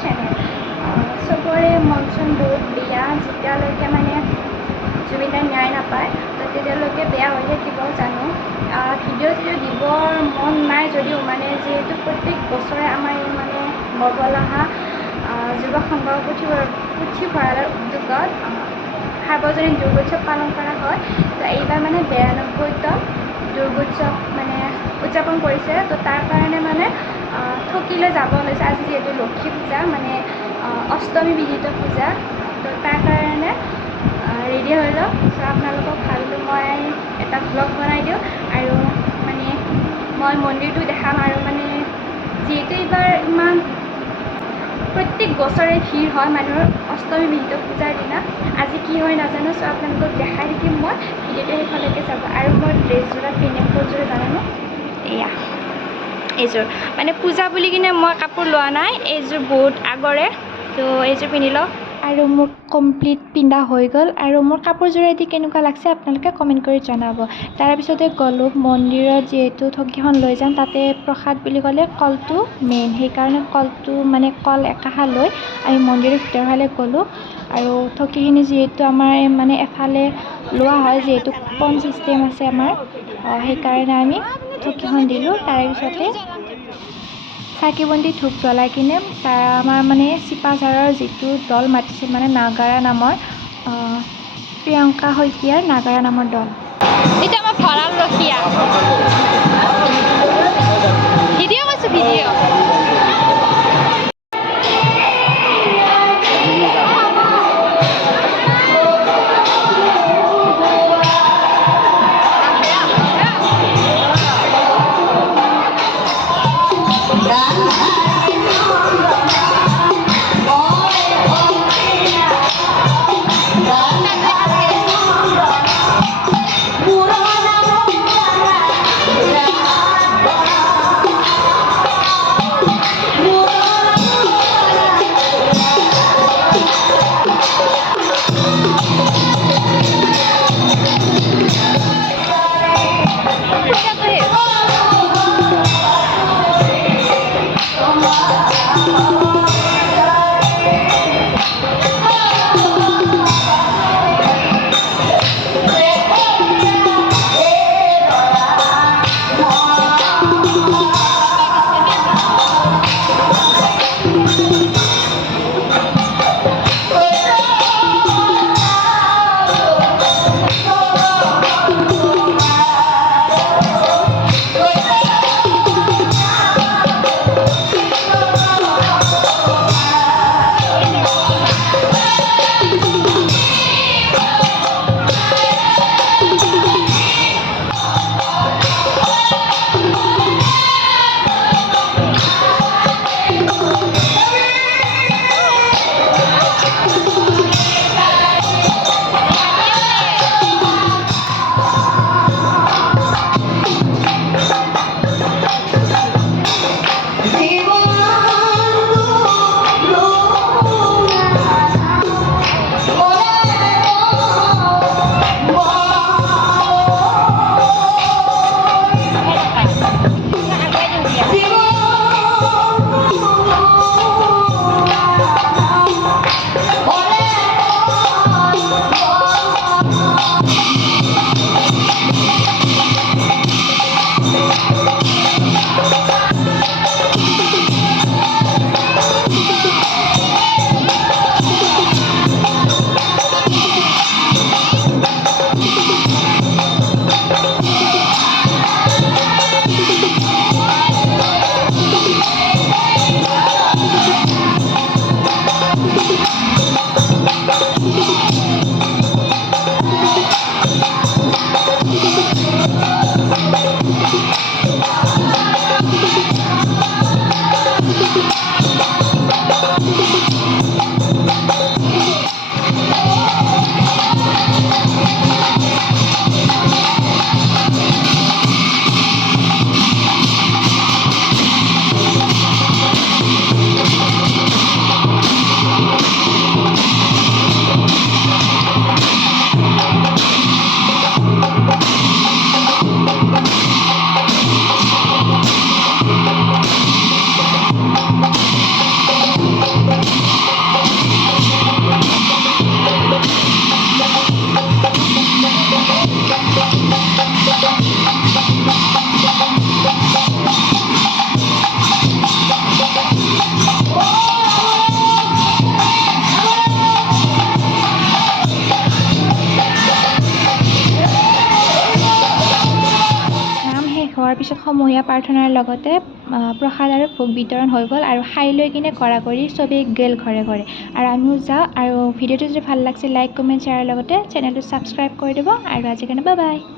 Channel চবৰে মন চন বহুত বেয়া যেতিয়ালৈকে মানে জুবিন দাই ন্যায় নাপায় তো তেতিয়ালৈকে বেয়া হৈ থাকিব জানো ভিডিঅ' দিবৰ মন নাই যদিও মানে যিহেতু প্ৰত্যেক বছৰে আমাৰ এই মানে নবলহা যুৱ সংঘ পুথিভঁৰালৰ উদ্যোগত সাৰ্বজনীন দুৰ্গোৎসৱ পালন কৰা হয় তো এইবাৰ মানে 92তম দুৰ্গোৎসৱ মানে উদযাপন কৰিছে তো তাৰ কাৰণে মানে থকিলৈ যাব লৈছে আজি যিহেতু লক্ষী পূজা মানে অষ্টমী বিহিত পূজা তো তাৰ কাৰণে ৰেডি হৈ লওক চ' আপোনালোকক ভাবিলোঁ মই এটা ভ্লগ বনাই দিওঁ আৰু মানে মই মন্দিৰটো দেখাম আৰু মানে যিহেতু এইবাৰ ইমান প্ৰত্যেক বছৰে ভিৰ হয় মানুহৰ অষ্টমী বিহিত পূজাৰ দিনা আজি কি হয় নাজানো চ' আপোনালোকক দেখাই থাকিম মই ভিডিঅ'টো সেইফালৈকে চাব আৰু মই ড্ৰেছযোৰা পিন্ধিম ক'যোৰ জানানো এয়া এইযোৰ মানে পূজা বুলি কিনে মই কাপোৰ লোৱা নাই এইযোৰ বহুত আগৰে তো এইযোৰ পিন্ধি লওক আৰু মোৰ কমপ্লিট পিন্ধা হৈ গ'ল আৰু মোৰ কাপোৰযোৰেদি কেনেকুৱা লাগছে আপোনালোকে কমেণ্ট কৰি জনাব তাৰপিছতে গ'লোঁ মন্দিৰত যিহেতু ঠগীখন লৈ যাম তাতে প্ৰসাদ বুলি ক'লে কলটো মেইন সেইকাৰণে কলটো মানে কল একাষা লৈ আমি মন্দিৰৰ ভিতৰফালে গ'লোঁ আৰু ঠগীখিনি যিহেতু আমাৰ মানে এফালে লোৱা হয় যিহেতু কুপন ছিষ্টেম আছে আমাৰ সেইকাৰণে আমি ঠগীখন দিলোঁ তাৰে পিছতে চাকি বন্তি ধূপ জ্বলাই কিনে তাৰ আমাৰ মানে চিপাঝাৰৰ যিটো দল মাতিছিল মানে নাগাৰা নামৰ প্ৰিয়ংকা শইকীয়াৰ নাগাৰা নামৰ দল এইটো আমাৰ ভঁৰাল ৰখীয়া ভিডিঅ' কৈছোঁ ভিডিঅ' Oh তাৰপিছত সমূহীয়া প্ৰাৰ্থনাৰ লগতে প্ৰসাদ আৰু ভোগ বিতৰণ হৈ গ'ল আৰু খাই লৈ কিনে ঘৰা ঘৰি চবেই গ'ল ঘৰে ঘৰে আৰু আমিও যাওঁ আৰু ভিডিঅ'টো যদি ভাল লাগিছে লাইক কমেণ্ট শ্বেয়াৰৰ লগতে চেনেলটো ছাবস্ক্ৰাইব কৰি দিব আৰু আজিৰ কাৰণে বাই বাই।